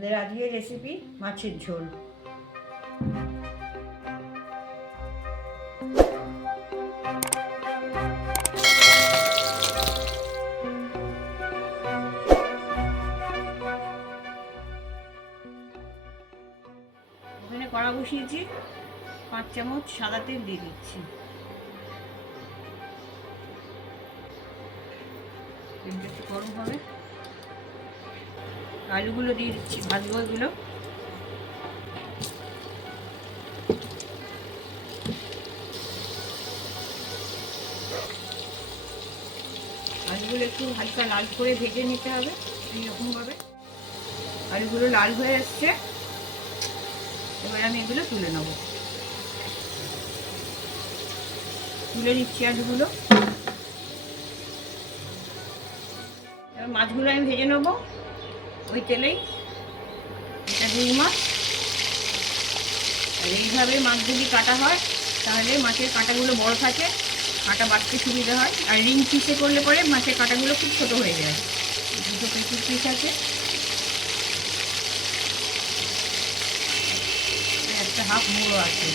আজকের রেসিপি মাছের ঝোল। ওখানে কড়া বসিয়েছি, 5 চামচ সাদা তেল দিয়ে দিচ্ছি। তেলটা একটু গরম হবে, আলুগুলো দিয়ে দিচ্ছি, ভাজবো এগুলো। আলুগুলো একটু হালকা লাল করে ভেজে নিতে হবে, এইরকমভাবে। আলুগুলো লাল হয়ে আসছে, এবার আমি এগুলো তুলে নেব। তুলে নিচ্ছি আলুগুলো। এবার মাছগুলো আমি ভেজে নেব ওই তেলেই। এটা রুই মাছ, আর এইভাবে মাছগুলি কাটা হয়, তাহলে মাছের কাঁটাগুলো বড় থাকে, কাঁটা বাড়তে সুবিধা হয়। আর রিং পিসে করলে পরে মাছের কাঁটাগুলো খুব ছোটো হয়ে যায়। দুটো পেঁচুর পিস আছে, একটা হাফ মুড়ো আছে।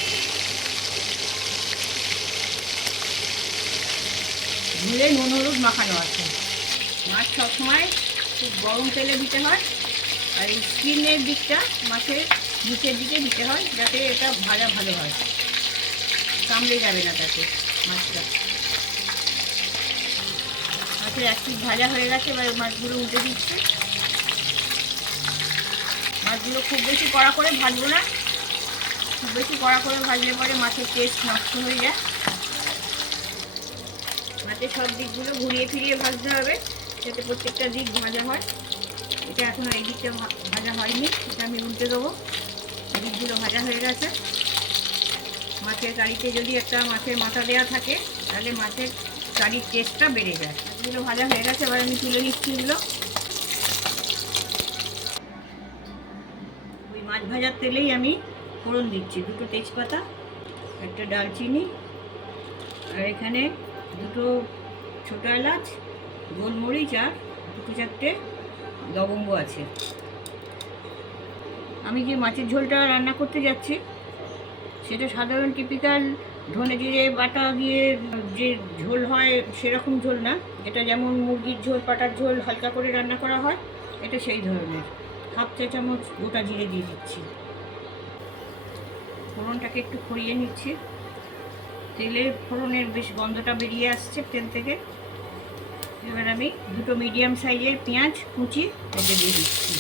ঝুলে নুন হলুদ মাখানো আছে। মাছ সবসময় খুব গরম তেলে দিতে হয়, আর এই স্কিনের দিকটা মাছের নিচের দিকে দিতে হয়, যাতে এটা ভাজা ভালো হয়, কামড়ে যাবে না তাতে মাছটা। মাছের এক পিস ভাজা হয়ে গেছে, এবার মাছগুলো উল্টে দিচ্ছি। মাছগুলো খুব বেশি কড়া করে ভাজবো না, খুব বেশি কড়া করে ভাজলে পরে মাছের টেস্ট নষ্ট হয়ে যায়। মাছের সব দিকগুলো ঘুরিয়ে ফিরিয়ে ভাজতে হবে, যাতে প্রত্যেকটা দিক ভাজা হয়। এটা এখনও এই দিকটা ভাজা হয়নি, এটা আমি উল্টে দেবো। দিকগুলো ভাজা হয়ে গেছে। মাছের কারিতে যদি একটা মাছের মাথা দেওয়া থাকে, তাহলে মাছের কারির টেস্টটা বেড়ে যায়। মাছগুলো ভাজা হয়ে গেছে, এবার আমি তুলে নিচ্ছি এগুলো। ওই মাছ ভাজার তেলেই আমি ফোড়ন দিচ্ছি। 2টো তেজপাতা, একটা ডালচিনি, আর এখানে 2টো ছোটো এলাচ, গোলমরিচ, আর 2-4টে লবঙ্গ আছে। আমি যে মাছের ঝোলটা রান্না করতে যাচ্ছি, সেটা সাধারণ টিপিক্যাল ধনে জিরে বাটা দিয়ে যে ঝোল হয় সেরকম ঝোল না। এটা যেমন মুরগির ঝোল, পাটার ঝোল হালকা করে রান্না করা হয়, এটা সেই ধরনের। 1/2 চা চামচ গোটা জিরে দিয়ে দিচ্ছি। ফোড়নটাকে একটু খড়িয়ে নিচ্ছি। তেলের ফোড়নের বেশ গন্ধটা বেরিয়ে আসছে তেল থেকে। এবার আমি 2টো মিডিয়াম সাইজের পেঁয়াজ কুচি ওতে দিয়ে দিচ্ছি।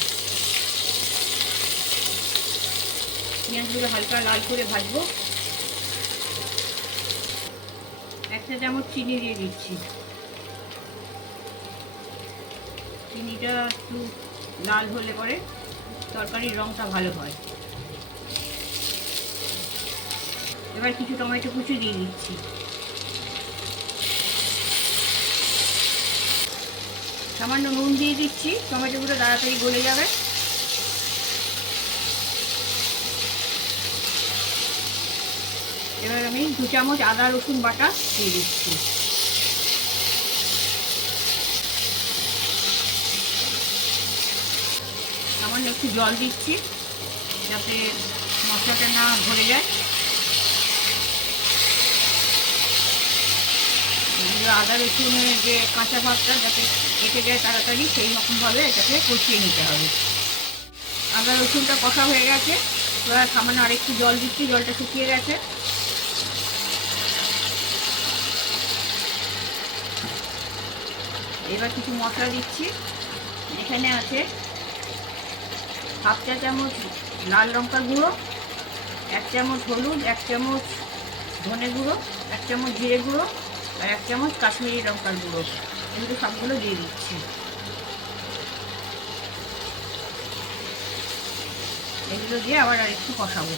পেঁয়াজগুলো হালকা লাল করে ভাজবো। 1 চা চামচ চিনি দিয়ে দিচ্ছি। চিনিটা একটু লাল হলে পরে তরকারির রঙটা ভালো হয়। এবার কিছু টমেটো কুচি দিয়ে দিচ্ছি। সামান্য নুন দিয়ে দিচ্ছি, টমেটোগুলো তাড়াতাড়ি গলে যাবে। এবার আমি 2 চামচ আদা রসুন বাটা দিয়ে দিচ্ছি। সামান্য একটু জল দিচ্ছি, যাতে মশলাটা না ভরে যায়। আদা রসুনের যে কাঁচা ভাবটা যাতে কেটে যায় তাড়াতাড়ি, সেই রকমভাবে এটাকে কষিয়ে নিতে হবে। আদা রসুনটা কষা হয়ে গেছে, এবার সামান্য আরেকটু জল দিচ্ছি, জলটা শুকিয়ে গেছে। এবার কিছু মশলা দিচ্ছি। এখানে আছে 1/2 চা চামচ লাল লঙ্কার গুঁড়ো, 1 চামচ হলুদ, 1 চামচ ধনে গুঁড়ো, 1 চামচ জিরে গুঁড়ো, আর 1 চামচ কাশ্মীরি লঙ্কার গুঁড়ো। এগুলো সবগুলো দিয়ে দিচ্ছি। এগুলো দিয়ে আবার আরেকটু কষাবো।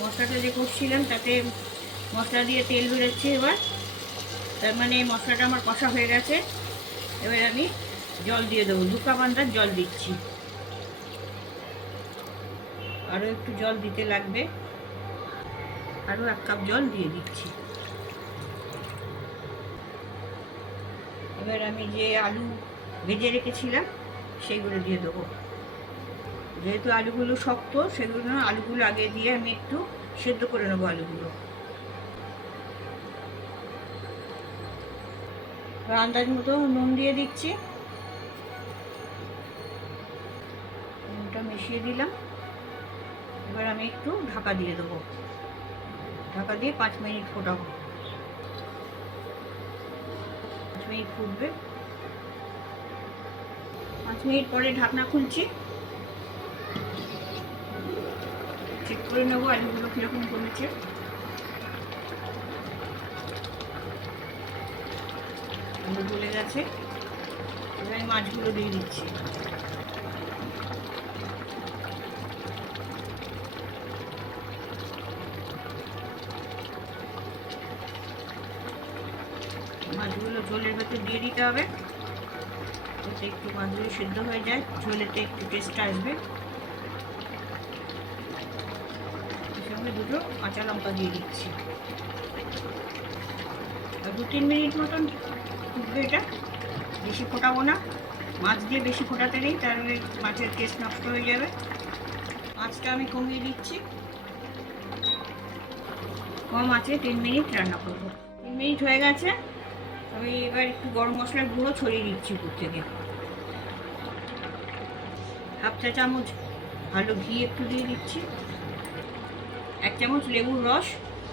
মশলাটা যে করছিলাম তাতে মশলা দিয়ে তেল বেরোচ্ছে এবার, তার মানে মশলাটা আমার কষা হয়ে গেছে। এবার আমি জল দিয়ে দেবো। 2 কাপ আন্দাজ জল দিচ্ছি। আরও একটু জল দিতে লাগবে, আরও 1 কাপ জল দিয়ে দিচ্ছি। এবার আমি যে আলু ভেজে রেখেছিলাম সেগুলো দিয়ে দেবো। যেহেতু আলুগুলো শক্ত, সেগুলো আলুগুলো আগে দিয়ে আমি একটু সেদ্ধ করে নেবো আলুগুলো। আন্দাজ মতো নুন দিয়ে দিচ্ছি, নুনটা মিশিয়ে দিলাম। এবার আমি একটু ঢাকা দিয়ে দেবো, ঢাকা দিয়ে 5 মিনিট ফোটাবো। 5 মিনিট ফুটবে। 5 মিনিট পরে ঢাকনা খুলছি, চেক করে নেবো আলুগুলো কীরকম কমেছে। আলু গলে গেছে। এবার আমি মাছগুলো দিয়ে দিচ্ছি। মাছগুলো ঝোলের ভেতর দিয়ে দিতে হবে, যাতে একটু মাছগুলো সেদ্ধ হয়ে যায়, ঝোলেতে একটু টেস্ট আসবে। সঙ্গে দুটো কাঁচা লঙ্কা দিয়ে দিচ্ছি। আর 2-3 মিনিট মতন ফুটবে, এটা বেশি ফোটাবো না। মাছ দিয়ে বেশি ফোটাতে নেই, তাহলে মাছের টেস্ট নষ্ট হয়ে যাবে। মাছটা আমি কমিয়ে দিচ্ছি, কম আছে 3 মিনিট রান্না করব। 3 মিনিট হয়ে গেছে। আমি এবার একটু গরম মশলার গুঁড়ো ছড়িয়ে দিচ্ছি উপর থেকে। 1/2 চা চামচ ভালো ঘি একটু দিয়ে দিচ্ছি। 1 চামচ লেবুর রস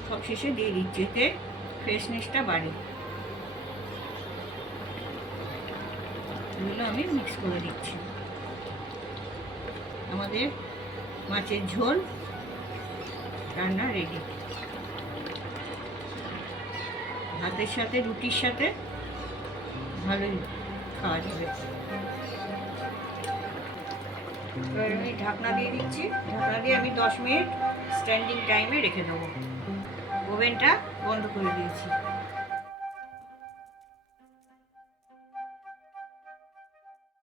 সব শেষে দিয়ে দিচ্ছি, এতে ফ্রেশনেসটা বাড়ে। এগুলো আমি মিক্স করে দিচ্ছি। আমাদের মাছের ঝোল রান্না রেডি। ভাতের সাথে, রুটির সাথে ভালোই খাওয়া যাবে। এবার আমি ঢাকনা দিয়ে দিচ্ছি। ঢাকনা দিয়ে আমি 10 মিনিট স্ট্যান্ডিং টাইমে রেখে দেবো। ওভেনটা বন্ধ করে দিয়েছি।